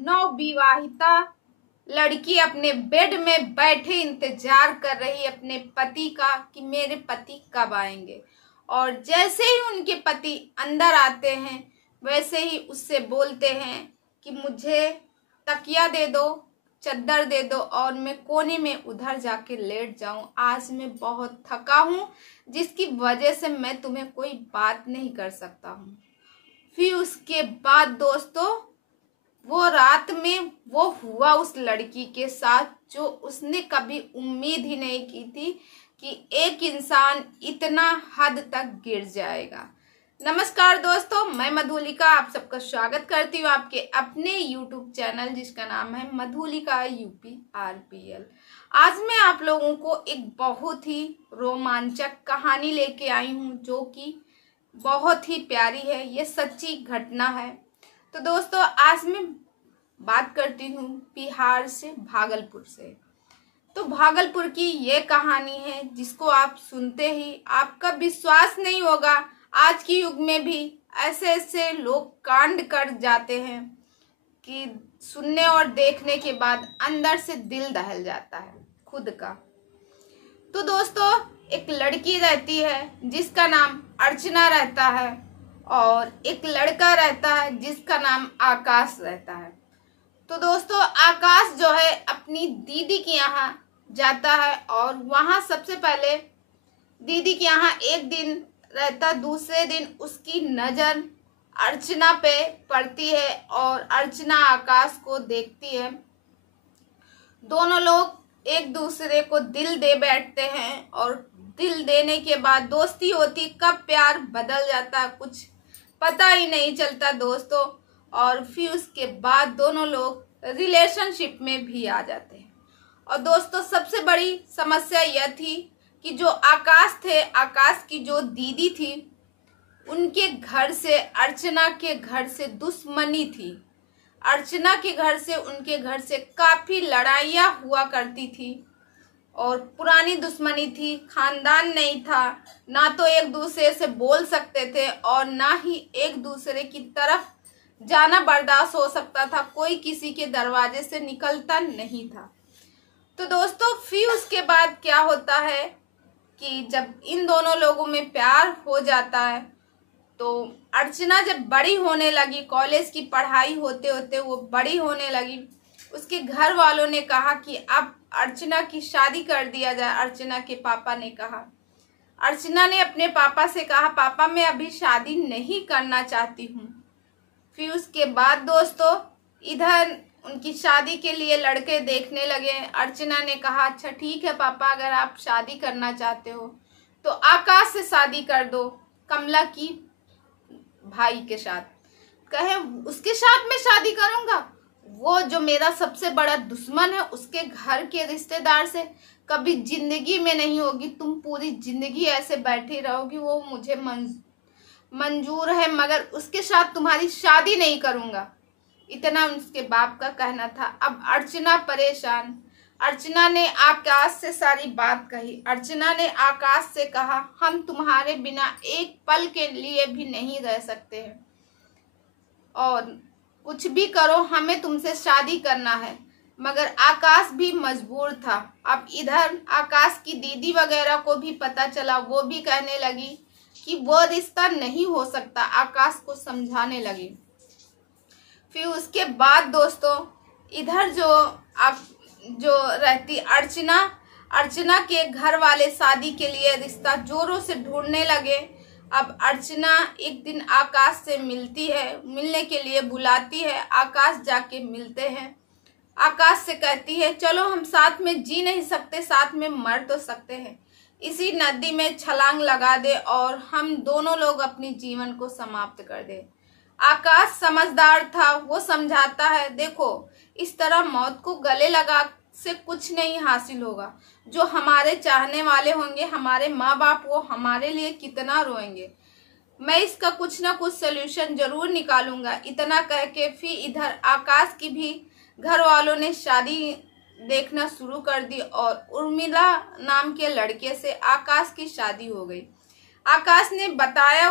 नवविवाहिता लड़की अपने बेड में बैठे इंतजार कर रही अपने पति का कि मेरे पति कब आएंगे। और जैसे ही उनके पति अंदर आते हैं वैसे ही उससे बोलते हैं कि मुझे तकिया दे दो, चद्दर दे दो और मैं कोने में उधर जाके लेट जाऊं। आज मैं बहुत थका हूं जिसकी वजह से मैं तुम्हें कोई बात नहीं कर सकता हूं। फिर उसके बाद दोस्तों वो रात में वो हुआ उस लड़की के साथ जो उसने कभी उम्मीद ही नहीं की थी कि एक इंसान इतना हद तक गिर जाएगा। नमस्कार दोस्तों, मैं मधुलिका आप सबका स्वागत करती हूँ आपके अपने YouTube चैनल जिसका नाम है मधुलिका UPRPL। आज मैं आप लोगों को एक बहुत ही रोमांचक कहानी लेके आई हूँ जो कि बहुत ही प्यारी है। ये सच्ची घटना है। तो दोस्तों आज मैं बात करती हूँ बिहार से, भागलपुर से। तो भागलपुर की ये कहानी है जिसको आप सुनते ही आपका विश्वास नहीं होगा। आज के युग में भी ऐसे ऐसे लोग कांड कर जाते हैं कि सुनने और देखने के बाद अंदर से दिल दहल जाता है खुद का। तो दोस्तों एक लड़की रहती है जिसका नाम अर्चना रहता है और एक लड़का रहता है जिसका नाम आकाश रहता है। तो दोस्तों आकाश जो है अपनी दीदी के यहाँ जाता है और वहाँ सबसे पहले दीदी के यहाँ एक दिन रहता, दूसरे दिन उसकी नज़र अर्चना पे पड़ती है और अर्चना आकाश को देखती है। दोनों लोग एक दूसरे को दिल दे बैठते हैं और दिल देने के बाद दोस्ती होती, कब प्यार बदल जाता कुछ पता ही नहीं चलता दोस्तों। और फिर उसके बाद दोनों लोग रिलेशनशिप में भी आ जाते हैं। और दोस्तों सबसे बड़ी समस्या यह थी कि जो आकाश थे, आकाश की जो दीदी थी, उनके घर से अर्चना के घर से दुश्मनी थी। अर्चना के घर से उनके घर से काफ़ी लड़ाइयाँ हुआ करती थी और पुरानी दुश्मनी थी। खानदान नहीं था, ना तो एक दूसरे से बोल सकते थे और ना ही एक दूसरे की तरफ जाना बर्दाश्त हो सकता था। कोई किसी के दरवाजे से निकलता नहीं था। तो दोस्तों फिर उसके बाद क्या होता है कि जब इन दोनों लोगों में प्यार हो जाता है तो अर्चना जब बड़ी होने लगी, कॉलेज की पढ़ाई होते होते वो बड़ी होने लगी, उसके घर वालों ने कहा कि अब अर्चना की शादी कर दिया जाए। अर्चना के पापा ने कहा, अर्चना ने अपने पापा से कहा पापा मैं अभी शादी नहीं करना चाहती हूँ। फिर उसके बाद दोस्तों इधर उनकी शादी के लिए लड़के देखने लगे। अर्चना ने कहा अच्छा ठीक है पापा, अगर आप शादी करना चाहते हो तो आकाश से शादी कर दो, कमला की भाई के साथ। कहे उसके साथ मैं शादी करूंगा? वो जो मेरा सबसे बड़ा दुश्मन है, उसके घर के रिश्तेदार से कभी जिंदगी में नहीं होगी। तुम पूरी जिंदगी ऐसे बैठी रहोगी, वो मुझे मंजूर है, मगर उसके साथ तुम्हारी शादी नहीं करूंगा। इतना उसके बाप का कहना था। अब अर्चना परेशान। अर्चना ने आकाश से सारी बात कही। अर्चना ने आकाश से कहा हम तुम्हारे बिना एक पल के लिए भी नहीं रह सकते हैं और कुछ भी करो हमें तुमसे शादी करना है। मगर आकाश भी मजबूर था। अब इधर आकाश की दीदी वगैरह को भी पता चला, वो भी कहने लगी कि वो रिश्ता नहीं हो सकता, आकाश को समझाने लगी। फिर उसके बाद दोस्तों इधर जो रहती अर्चना के घर वाले शादी के लिए रिश्ता जोरों से ढूंढने लगे। अब अर्चना एक दिन आकाश से मिलती है, मिलने के लिए बुलाती है। आकाश जाके मिलते हैं। आकाश से कहती है चलो हम साथ में जी नहीं सकते, साथ में मर तो सकते हैं, इसी नदी में छलांग लगा दे और हम दोनों लोग अपनी जीवन को समाप्त कर दे। आकाश समझदार था, वो समझाता है देखो इस तरह मौत को गले लगा से कुछ नहीं हासिल होगा। जो हमारे चाहने वाले होंगे, हमारे माँ बाप, वो हमारे लिए कितना रोएंगे। मैं इसका कुछ ना कुछ सलूशन जरूर निकालूंगा। इतना कह के फिर इधर आकाश की भी घर वालों ने शादी देखना शुरू कर दी और उर्मिला नाम के लड़के से आकाश की शादी हो गई। आकाश ने बताया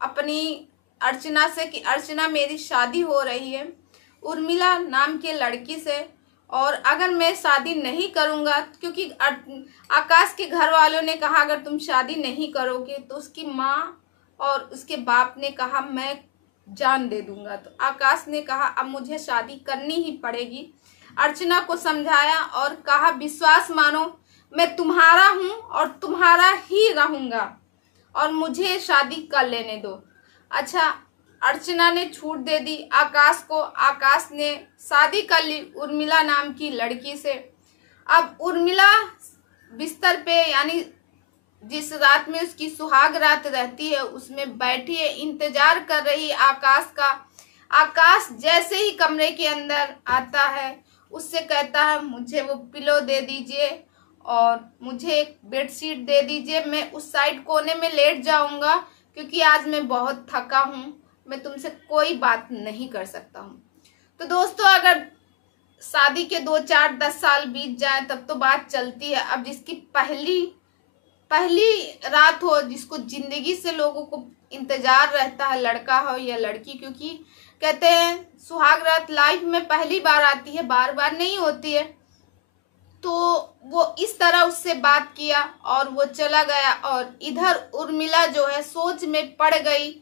अपनी अर्चना से कि अर्चना मेरी शादी हो रही है। उर्मिला नाम के लड़की से, और अगर मैं शादी नहीं करूँगा, क्योंकि आकाश के घर वालों ने कहा अगर तुम शादी नहीं करोगे तो उसकी माँ और उसके बाप ने कहा मैं जान दे दूंगा। तो आकाश ने कहा अब मुझे शादी करनी ही पड़ेगी। अर्चना को समझाया और कहा विश्वास मानो, मैं तुम्हारा हूँ और तुम्हारा ही रहूँगा और मुझे शादी कर लेने दो। अच्छा, अर्चना ने छूट दे दी आकाश को। आकाश ने शादी कर ली उर्मिला नाम की लड़की से। अब उर्मिला बिस्तर पे, यानी जिस रात में उसकी सुहाग रात रहती है, उसमें बैठी है, इंतजार कर रही आकाश का। आकाश जैसे ही कमरे के अंदर आता है, उससे कहता है मुझे वो पिलो दे दीजिए और मुझे एक बेडशीट दे दीजिए, मैं उस साइड कोने में लेट जाऊंगा क्योंकि आज मैं बहुत थका हूँ, मैं तुमसे कोई बात नहीं कर सकता हूँ। तो दोस्तों, अगर शादी के 2, 4, 10 साल बीत जाए तब तो बात चलती है। अब जिसकी पहली रात हो, जिसको जिंदगी से लोगों को इंतजार रहता है, लड़का हो या लड़की, क्योंकि कहते हैं सुहाग रात लाइफ में पहली बार आती है, बार बार नहीं होती है। तो वो इस तरह उससे बात किया और वो चला गया। और इधर उर्मिला जो है सोच में पड़ गई,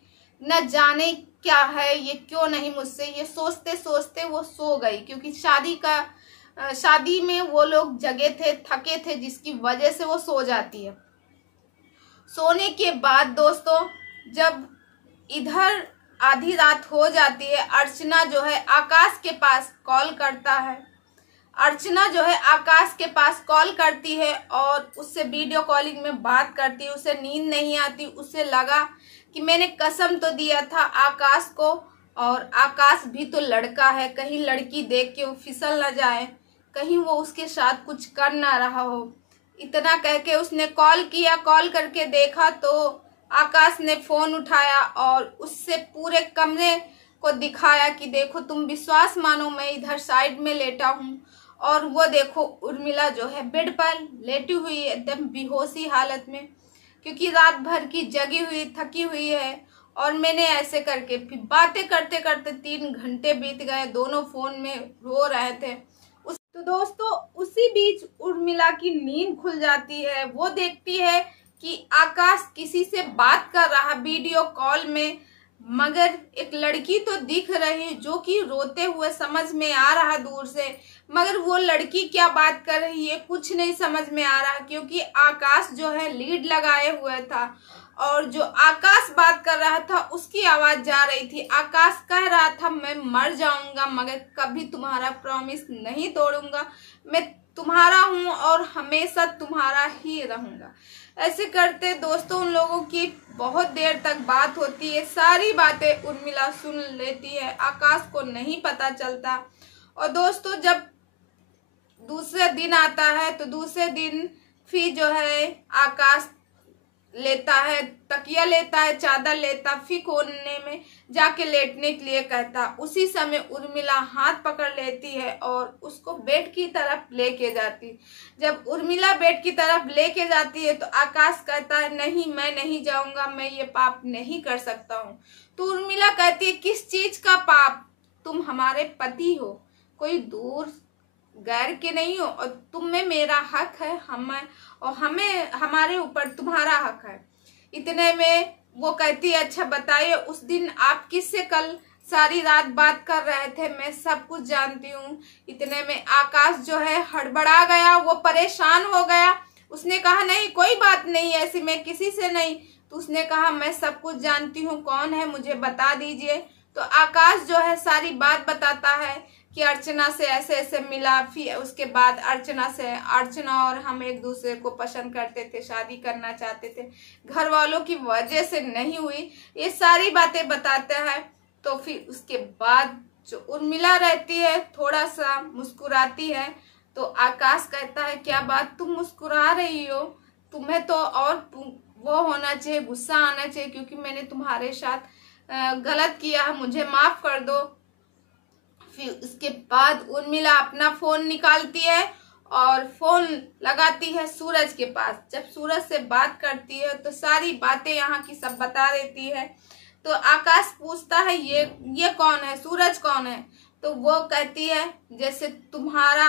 न जाने क्या है ये, क्यों नहीं मुझसे, ये सोचते सोचते वो सो गई। क्योंकि शादी में वो लोग जगे थे, थके थे, जिसकी वजह से वो सो जाती है। सोने के बाद दोस्तों, जब इधर आधी रात हो जाती है, अर्चना जो है आकाश के पास कॉल करता है। अर्चना जो है आकाश के पास कॉल करती है और उससे वीडियो कॉलिंग में बात करती है। उसे नींद नहीं आती, उसे लगा कि मैंने कसम तो दिया था आकाश को, और आकाश भी तो लड़का है, कहीं लड़की देख के वो फिसल ना जाए, कहीं वो उसके साथ कुछ कर ना रहा हो। इतना कह के उसने कॉल किया। कॉल करके देखा तो आकाश ने फ़ोन उठाया और उससे पूरे कमरे को दिखाया कि देखो, तुम विश्वास मानो, मैं इधर साइड में लेटा हूँ और वो देखो उर्मिला जो है बेड पर लेटी हुई है, एकदम बेहोशी हालत में, क्योंकि रात भर की जगी हुई, थकी हुई है। और मैंने ऐसे करके फिर बातें करते करते 3 घंटे बीत गए, दोनों फ़ोन में रो रहे थे। तो दोस्तों, उसी बीच उर्मिला की नींद खुल जाती है। वो देखती है कि आकाश किसी से बात कर रहा वीडियो कॉल में, मगर एक लड़की तो दिख रही जो कि रोते हुए समझ में आ रहा दूर से, मगर वो लड़की क्या बात कर रही है कुछ नहीं समझ में आ रहा, क्योंकि आकाश जो है लीड लगाए हुए था और जो आकाश बात कर रहा था उसकी आवाज जा रही थी। आकाश कह रहा था मैं मर जाऊंगा मगर कभी तुम्हारा प्रॉमिस नहीं तोड़ूंगा, मैं तुम्हारा हूँ और हमेशा तुम्हारा ही रहूंगा। ऐसे करते दोस्तों उन लोगों की बहुत देर तक बात होती है। सारी बातें उर्मिला सुन लेती है, आकाश को नहीं पता चलता। और दोस्तों, जब दूसरे दिन आता है तो दूसरे दिन फिर जो है आकाश लेता है, तकिया लेता है, चादर लेता, फिर कोने में जाके लेटने के लिए कहता। उसी समय उर्मिला हाथ पकड़ लेती है और उसको बेड की तरफ लेके जाती। जब उर्मिला बेड की तरफ लेके जाती है तो आकाश कहता है नहीं, मैं नहीं जाऊंगा, मैं ये पाप नहीं कर सकता हूँ। तो उर्मिला कहती है किस चीज का पाप, तुम हमारे पति हो, कोई दूर गैर के नहीं हो, और तुम में मेरा हक है, हमें हमारे ऊपर तुम्हारा हक है। इतने में वो कहती है अच्छा बताइए उस दिन आप किससे कल सारी रात बात कर रहे थे, मैं सब कुछ जानती हूँ। इतने में आकाश जो है हड़बड़ा गया, वो परेशान हो गया। उसने कहा नहीं कोई बात नहीं ऐसी, मैं किसी से नहीं। तो उसने कहा मैं सब कुछ जानती हूँ, कौन है मुझे बता दीजिए। तो आकाश जो है सारी बात बताता है कि अर्चना से ऐसे ऐसे मिला, फिर उसके बाद अर्चना और हम एक दूसरे को पसंद करते थे, शादी करना चाहते थे, घर वालों की वजह से नहीं हुई, ये सारी बातें बताते हैं। तो फिर उसके बाद जो उर्मिला रहती है थोड़ा सा मुस्कुराती है। तो आकाश कहता है क्या बात तुम मुस्कुरा रही हो, तुम्हें तो और वो होना चाहिए, गुस्सा आना चाहिए, क्योंकि मैंने तुम्हारे साथ गलत किया है, मुझे माफ कर दो। फिर उसके बाद उर्मिला अपना फोन निकालती है और फोन लगाती है सूरज के पास। जब सूरज से बात करती है तो सारी बातें यहाँ की सब बता देती है। तो आकाश पूछता है ये कौन है, सूरज कौन है। तो वो कहती है जैसे तुम्हारा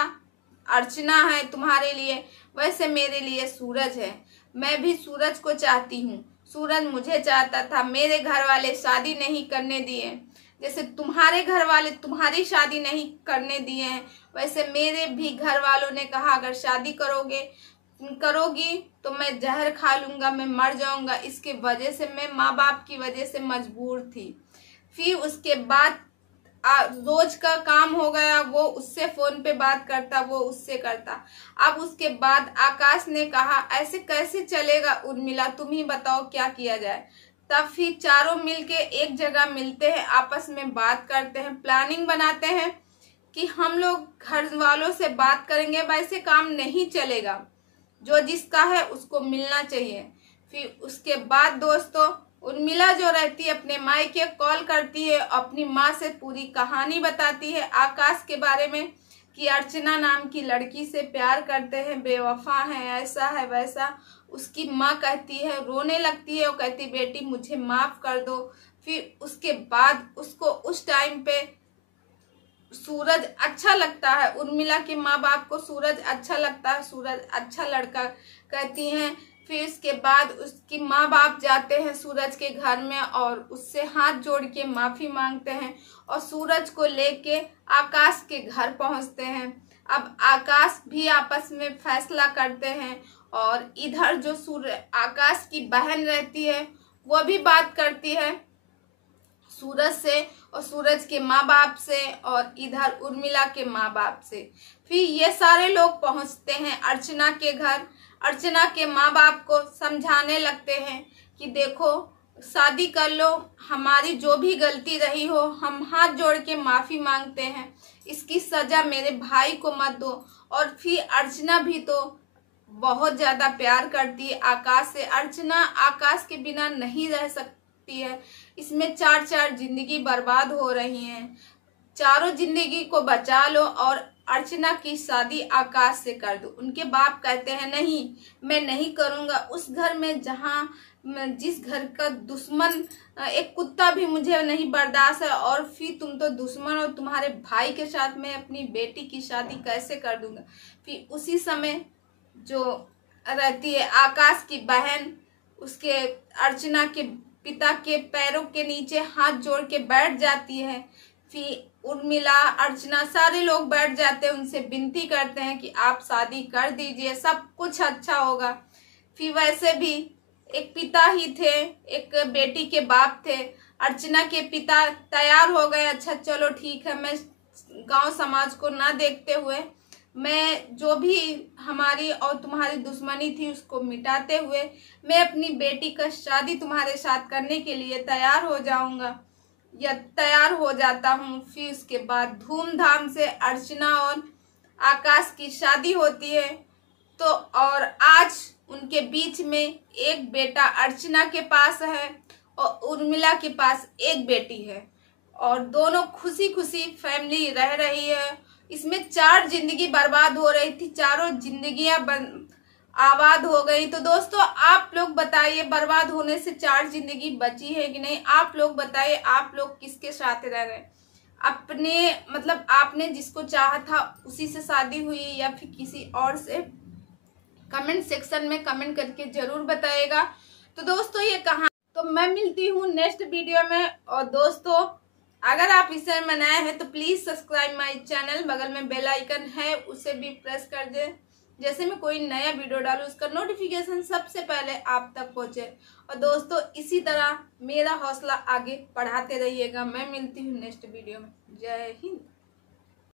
अर्चना है तुम्हारे लिए, वैसे मेरे लिए सूरज है। मैं भी सूरज को चाहती हूँ, सूरज मुझे चाहता था, मेरे घर वाले शादी नहीं करने दिए। जैसे तुम्हारे घर वाले तुम्हारी शादी नहीं करने दिए हैं, वैसे मेरे भी घर वालों ने कहा अगर शादी करोगी तो मैं जहर खा लूँगा, मैं मर जाऊँगा। इसके वजह से मैं माँ बाप की वजह से मजबूर थी। फिर उसके बाद रोज का काम हो गया, वो उससे फोन पे बात करता, वो उससे करता। अब उसके बाद आकाश ने कहा ऐसे कैसे चलेगा उर्मिला, तुम ही बताओ क्या किया जाए। तब फिर चारों मिलके एक जगह मिलते हैं, आपस में बात करते हैं, प्लानिंग बनाते हैं कि हम लोग घर वालों से बात करेंगे, वैसे काम नहीं चलेगा, जो जिसका है उसको मिलना चाहिए। फिर उसके बाद दोस्तों उर्मिला जो रहती है अपने मायके कॉल करती है, अपनी माँ से पूरी कहानी बताती है आकाश के बारे में कि अर्चना नाम की लड़की से प्यार करते हैं, बेवफा है, ऐसा है वैसा। उसकी माँ कहती है, रोने लगती है, वो कहती बेटी मुझे माफ़ कर दो। फिर उसके बाद उसको उस टाइम पे सूरज अच्छा लगता है, उर्मिला के माँ बाप को सूरज अच्छा लगता है, सूरज अच्छा लड़का कहती हैं। फिर इसके बाद उसकी माँ बाप जाते हैं सूरज के घर में और उससे हाथ जोड़ के माफ़ी मांगते हैं और सूरज को लेके आकाश के घर पहुंचते हैं। अब आकाश भी आपस में फैसला करते हैं और इधर जो आकाश की बहन रहती है वो भी बात करती है सूरज से और सूरज के माँ बाप से और इधर उर्मिला के माँ बाप से। फिर ये सारे लोग पहुंचते हैं अर्चना के घर। अर्चना के माँ बाप को समझाने लगते हैं कि देखो शादी कर लो, हमारी जो भी गलती रही हो हम हाथ जोड़ के माफ़ी मांगते हैं, इसकी सज़ा मेरे भाई को मत दो। और फिर अर्चना भी तो बहुत ज़्यादा प्यार करती है आकाश से, अर्चना आकाश के बिना नहीं रह सकती है। इसमें चार जिंदगी बर्बाद हो रही हैं, चारों जिंदगी को बचा लो और अर्चना की शादी आकाश से कर दो। उनके बाप कहते हैं नहीं मैं नहीं करूँगा, उस घर में जहाँ जिस घर का दुश्मन एक कुत्ता भी मुझे नहीं बर्दाश्त है, और फिर तुम तो दुश्मन हो, तुम्हारे भाई के साथ मैं अपनी बेटी की शादी कैसे कर दूंगा। फिर उसी समय जो रहती है आकाश की बहन उसके अर्चना के पिता के पैरों के नीचे हाथ जोड़ के बैठ जाती है। फिर उर्मिला अर्चना सारे लोग बैठ जाते हैं, उनसे विनती करते हैं कि आप शादी कर दीजिए, सब कुछ अच्छा होगा। फिर वैसे भी एक पिता ही थे, एक बेटी के बाप थे। अर्चना के पिता तैयार हो गए, अच्छा चलो ठीक है, मैं गांव समाज को ना देखते हुए मैं जो भी हमारी और तुम्हारी दुश्मनी थी उसको मिटाते हुए मैं अपनी बेटी का शादी तुम्हारे साथ करने के लिए तैयार हो जाऊंगा या तैयार हो जाता हूँ। फिर उसके बाद धूमधाम से अर्चना और आकाश की शादी होती है। तो और आज उनके बीच में एक बेटा अर्चना के पास है और उर्मिला के पास एक बेटी है और दोनों खुशी खुशी फैमिली रह रही है। इसमें 4 जिंदगी बर्बाद हो रही थी, चारों जिंदगियां आबाद हो गई। तो दोस्तों आप लोग बताइए बर्बाद होने से 4 जिंदगी बची है कि नहीं। आप लोग बताइए आप लोग किसके साथ रह गए, अपने मतलब आपने जिसको चाहा था उसी से शादी हुई या फिर किसी और से। कमेंट सेक्शन में कमेंट करके जरूर बताइएगा। तो दोस्तों ये कहानी तो मैं मिलती हूँ नेक्स्ट वीडियो में। और दोस्तों अगर आप इस चैनल में नए हैं तो प्लीज़ सब्सक्राइब माय चैनल, बगल में बेल आइकन है उसे भी प्रेस कर दें, जैसे मैं कोई नया वीडियो डालूँ उसका नोटिफिकेशन सबसे पहले आप तक पहुँचे। और दोस्तों इसी तरह मेरा हौसला आगे बढ़ाते रहिएगा। मैं मिलती हूँ नेक्स्ट वीडियो में। जय हिंद।